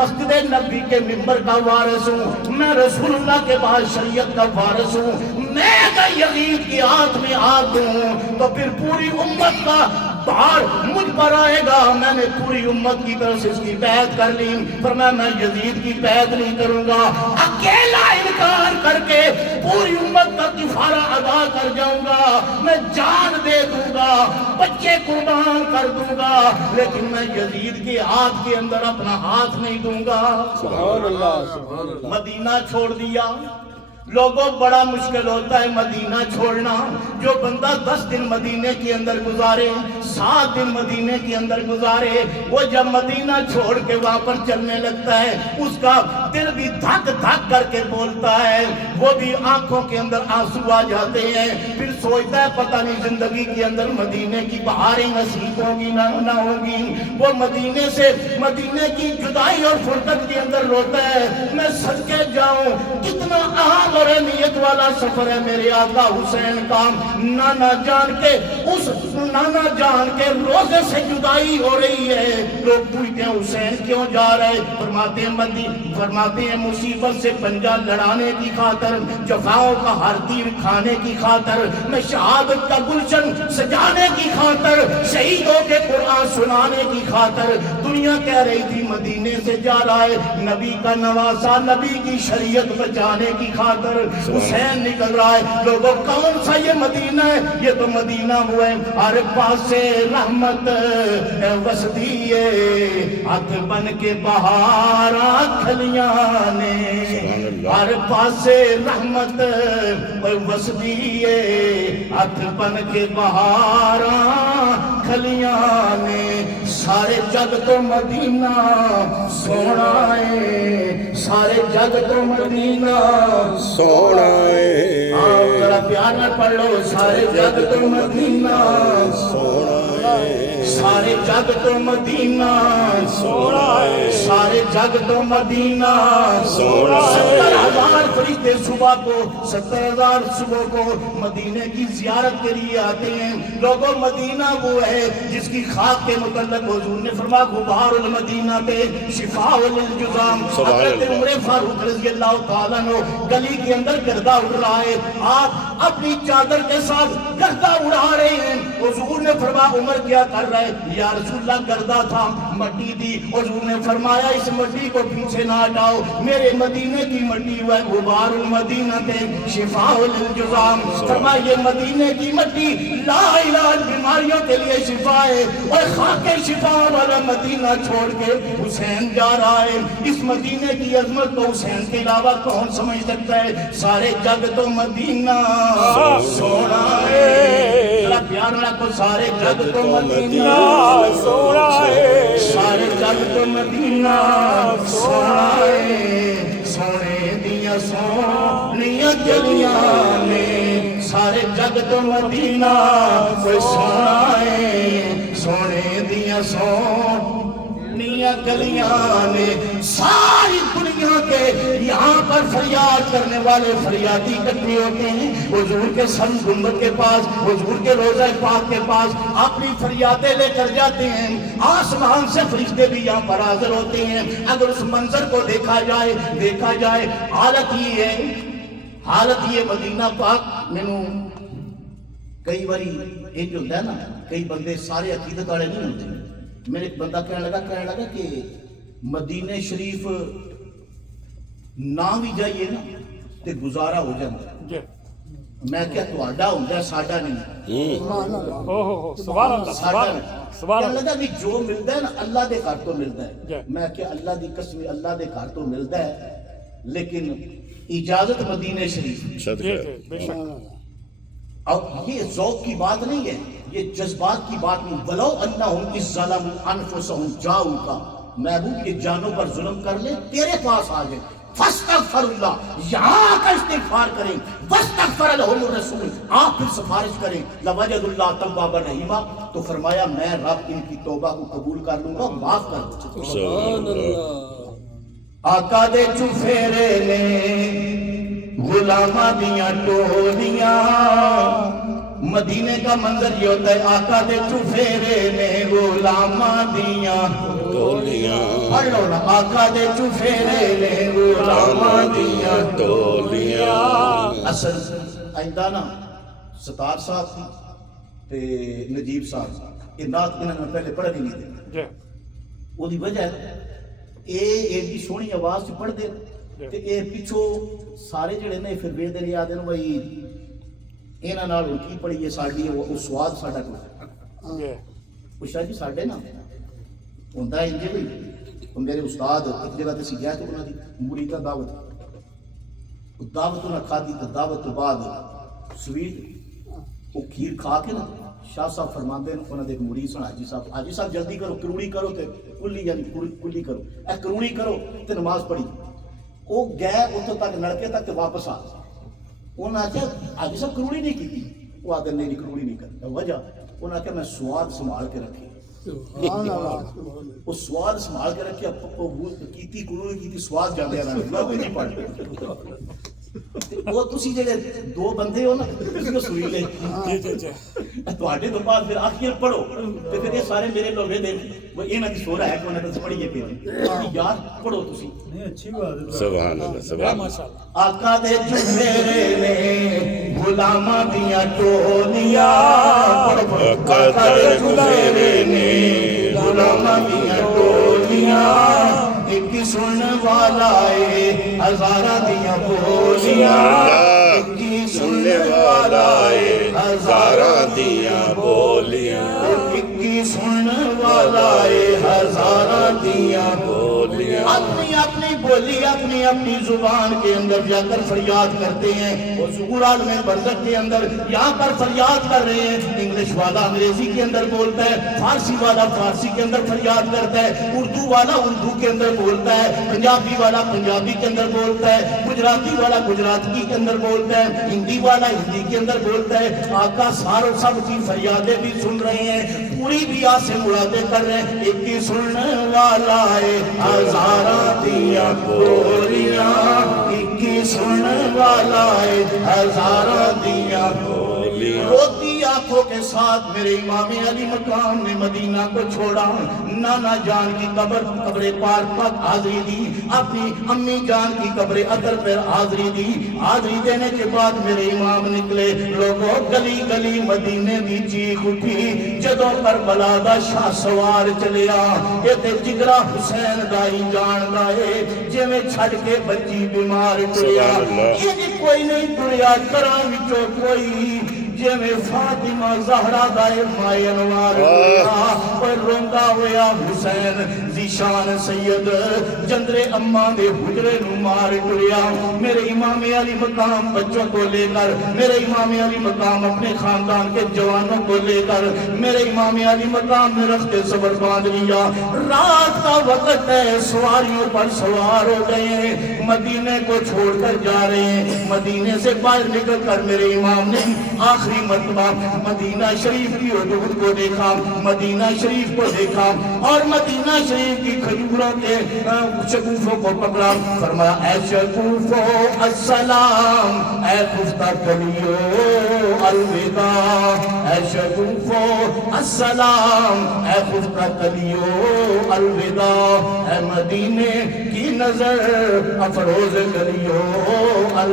مسجد نبی کے منبر کا وارث ہوں، میں رسول اللہ کے بعد شریعت کا وارث ہوں، میں اگر یزید کی آنکھ میں آگ دوں تو پھر پوری امت کا بھار مجھ پر آئے گا۔ میں نے پوری امت کی طرف سے اس کی بیعت کر لی، فرمایا میں یزید کی بیعت نہیں کروں گا، اکیلا انکار کر کے پوری امت کا کفارہ ادا کر جاؤں گا، میں جان دے دوں گا، بچے قربان کر دوں گا، لیکن میں یزید کی آگ کے اندر اپنا ہاتھ نہیں دوں گا۔ سبحان اللہ سبحان اللہ۔ مدینہ چھوڑ دیا۔ لوگوں بڑا مشکل ہوتا ہے مدینہ چھوڑنا۔ جو بندہ 10 دن مدینے کے اندر گزارے، 7 دن مدینے کے اندر گزارے، وہ جب مدینہ چھوڑ کے واپس چلنے لگتا ہے اس کا دل بھی دھک دھک کر کے بولتا ہے، وہ بھی آنکھوں کے اندر آنسو آ جاتے ہیں، پھر سوچتا ہے پتہ نہیں زندگی کے اندر مدینے کی بہاریں نصیب ہوگی نہ ہوگی۔ وہ مدینے کی جدائی اور فرقت کے اندر روتا ہے، میں صدقے جاؤں کتنا اہم اور اہمیت والا سفر ہے میرے آقا حسین کا۔ نانا جان کے روزے سے جدائی ہو رہی ہے، لوگ پوچھتے ہیں حسین کیوں جا رہے، فرماتے ہیں مصیبت سے پنجہ لڑانے کی خاطر، جفاؤں کا ہر تیر کھانے کی خاطر، میں شہادت کا گلشن سجانے کی خاطر، شہیدوں کے قرآن سنانے کی خاطر۔ دنیا کہہ رہی تھی مدینے سے جا رہا ہے نبی کا نواسا، نبی کی شریعت بچانے کی خاطر حسین نکل رہا ہے۔ لوگوں کون سا یہ مدینہ ہے؟ یہ تو مدینہ ہوا ہے ہر پاس سے رحمت وسدی ہاتھ بن کے بہاراں کھلیاں نے، ہر پاس سے رحمت وسدی ہاتھ بن کے بہاراں کھلیاں نے، سارے جگ تو مدینہ سونا ہے، سارے جگ تو مدینہ سونا ہے، آپ ذرا پیار نہ پڑھ لو، سارے جگ تو مدینہ سونا ہے، سارے جگ تو مدینہ سونا ہے، سارے جگ تو مدینہ سونا ہے۔ 70,000 فرشتے صبح کو 70,000 صبح کو مدینے کی زیارت کے لیے آتے ہیں۔ لوگوں مدینہ وہ ہے جس کی خاک کے متعلق حضور نے فرمایا غبار المدینہ پہ شفاء للجذام۔ حضرت عمر فاروق رضی اللہ تعالیٰ عنہ گلی کے اندر گردہ اڑ رہا ہے، آپ اپنی چادر کے ساتھ گردہ اڑا رہے ہیں۔ حضور نے فرمایا عمر کیا کر رہا ہے؟ یا رسول اللہ گردہ تھا، مٹی تھی۔ حضور نے فرمایا اس مٹی کو پیچھے نہ ہٹاؤ، میرے مدینے کی مٹی ہے غبار المدینہ پہ شفاء للجذام۔ فرمایا یہ مدینے کی مٹی لا علاج بیماریوں کے لیے شفا ہے، اور خاک شفا والا مدینہ چھوڑ کے حسین جا رہا ہے۔ اس مدینے کی عظمت کو حسین کے علاوہ کون سمجھ سکتا ہے؟ سارے جگ تو مدینہ سونا ہے، ذرا پیار رکھو، سارے جگ تو مدینہ سونا ہے، سارے جگ تو مدینہ سونا ہے، سونے دیا سونیاں گلیاں نے، سارے جگ تو مدینہ سونا ہے، سونے دیا سونیاں گلیاں نے۔ ساری دنیا کے یہاں پر فریاد کرنے والے فریادی اکٹھے ہوتے ہیں حضور کے سن گنبد کے پاس، حضور کے روضہ پاک کے پاس، اپنی فریادیں لے کر جاتے ہیں۔ آسمان سے فرشتے بھی یہاں پر حاضر ہوتے ہیں۔ اگر اس منظر کو دیکھا جائے حالت یہ مدینہ پاک مینوں کئی باری ایک جو ہوتا ہے نا، کئی بندے سارے عقیدت والے نہیں ہوتے، میرے ایک بندہ کہنے لگا کہ مدینہ شریف نہ بھی جائیے نا تے گزارا ہو جاتا ہے۔ میں کیا تہاڈا ہوندا ساڈا نہیں، سبحان اللہ سبحان سبحان اللہ۔ لگا بھی جو ملتا ہے نا اللہ دے گھر تو ملتا ہے۔ میں کیا اللہ دی قسم اللہ دے گھر تو ملتا ہے، لیکن اجازت مدینہ شریف۔ اب یہ ذوق کی بات نہیں ہے، یہ جذبات کی بات نہیں۔ وَلَوْ أَنَّهُمْ إِذْ ظَلَمُوا أَنفُسَهُمْ جَاءُوكَ، محبوب یہ جانوں پر ظلم کر لے تیرے پاس آ جائے، فَاسْتَغْفِرُ اللَّهَ، یہاں کا استغفار کریں، وَاسْتَغْفَرَ لَهُمُ الرَّسُولُ، آپ پھر سفارش کریں، لَوَجَدُ اللَّهَ تَوَّابًا رَحِيمًا، تو فرمایا میں رب ان کی توبہ کو قبول کر لوں گا، معاف کر دوں گا۔ سبحان اللہ۔ آقا دے چفیرے نے غلاماں دیاں ٹولیاں، مدینے کا منظر یہ ہوتا ہے، آقا دے چفیرے نے غلاماں دیاں ਟੋਲੀਆਂ پڑھ لو نا آقا دے چفیرے نے غلاماں دیاں ਟੋਲੀਆਂ اصل آئندہ نا ستار صاحب تھی تے نجیب صاحب یہ نات انہوں نے پہلے پڑھ نہیں دے جی وہ دی وجہ ہے اے ایڈی سونی آواز سے پڑھ دے تے اے پیچھو سارے جڑے نے پھر ویدے لیا دے بھائی انہاں نال کی پڑھی ہے ساڈی وہ سواد ساڈا کو جی وہ شاہ جی ساڈے نا ہوندا ہے انجے بھائی میرے استاد ایک جگہ تے سی گیا تو انہاں دی مریداں دعوت نہ کھادی تو دعوت تو بعد سویٹ وہ کھیر کھا کے نا شاہ صاحب فرماندے ہیں انہاں دے ایک مرید سن حاجی صاحب جلدی کرو کروڑی کرو تے کلی یعنی کلی کرو اے کروڑی کرو تے نماز پڑھی وہ گئے اتوں تک نڑکے تک تے واپس آ انہوں نے آخیا حاجی صاحب کروڑی نہیں کی وہ آدھے نہیں کروڑی نہیں کرتا وجہ انہوں نے آخیا میں سواد سنبھال کے رکھی وہ سواد سنبھال کے رکھے کیتی کروڑی کیتی سواد جاندے رہنا میں کوئی نہیں پڑھ وہ تسی جڑے دو بندے ہو نا تسی کو سوئی لے جی جی جی تواڈے تو بعد پھر آخر پڑھو تے پھر یہ سارے میرے لوگ دے وہ انہاں دی سورہ ہے کہ انہاں تے پڑھیے پھر یار پڑھو تسی سبحان اللہ سبحان ماشاء اللہ آقا دے چفیرے نے غلاماں دیاں ٹولیاں آقا دے چفیرے نے غلاماں دیاں ٹولیاں ایک سن والا اے ہزاراں دیاں بولیاں ایک سن والا اے ہزاراں دیاں بولیاں ایک سن والا اے ہزاراں دیاں بولیاں اپنی اپنی بولی اپنی اپنی زبان کے اندر جا کر فریاد کرتے ہیں وہ ظہور عالم برزخ کے اندر یہاں پر فریاد کر رہے ہیں انگلش والا انگریزی کے اندر بولتا ہے فارسی والا فارسی کے اندر فریاد کرتا ہے اردو والا اردو کے اندر بولتا ہے پنجابی والا پنجابی کے اندر بولتا ہے گجراتی والا گجراتی کے اندر بولتا ہے ہندی والا ہندی کے اندر بولتا ہے آقا ساروں سب کی فریادیں بھی سن رہے ہیں پوری بھی آس سے مرادیں کر رہے ہیں ایک ہی سننے والا ہے ہزاراں دیاں بولیاں ایک ہی سننے والا ہے ہزاراں دیاں بولیاں روتی آنکھوں کے ساتھ میرے امام علی مقام نے مدینہ کو چھوڑا نانا جان کی قبر پار پر حاضری دی اپنی امی جان کی قبر ادر پر حاضری دی حاضری دینے کے بعد میرے امام نکلے لوگوں گلی گلی مدینے دی چیخ اٹھی جدوں کربلا دا شاہ سوار چلیا یہ تے جگرا حسین دائی جان دائے جے میں چھڑ کے بچی بیمار ٹریا یہ جی کوئی نہیں ٹریا کراں وچوں کوئی جے میں فاطمہ زہرا دائے مائے انوار پر روندا ہویا حسین ذیشان سید جندرے اماں دے حجرے نو مار ٹریا میرے امام علی مقام بچوں کو لے کر میرے امام علی مقام اپنے خاندان کے جوانوں کو لے کر میرے امام علی مقام نے رخت صبر باندھ لیا رات کا وقت ہے سواریوں پر سوار ہو گئے ہیں مدینے کو چھوڑ کر جا رہے ہیں مدینے سے باہر نکل کر میرے امام نے آخری مرتبہ مدینہ شریف کی حدود کو دیکھا مدینہ شریف کو دیکھا اور مدینہ شریف کی کھجوروں کے شگوفوں کو پکڑا فرمایا اے شگوفوں السلام اے خفتہ کلیو الوداع اے شگوفوں السلام اے خفتہ کلیو الوداع اے مدینے کی نظر افروز کلیو الوداع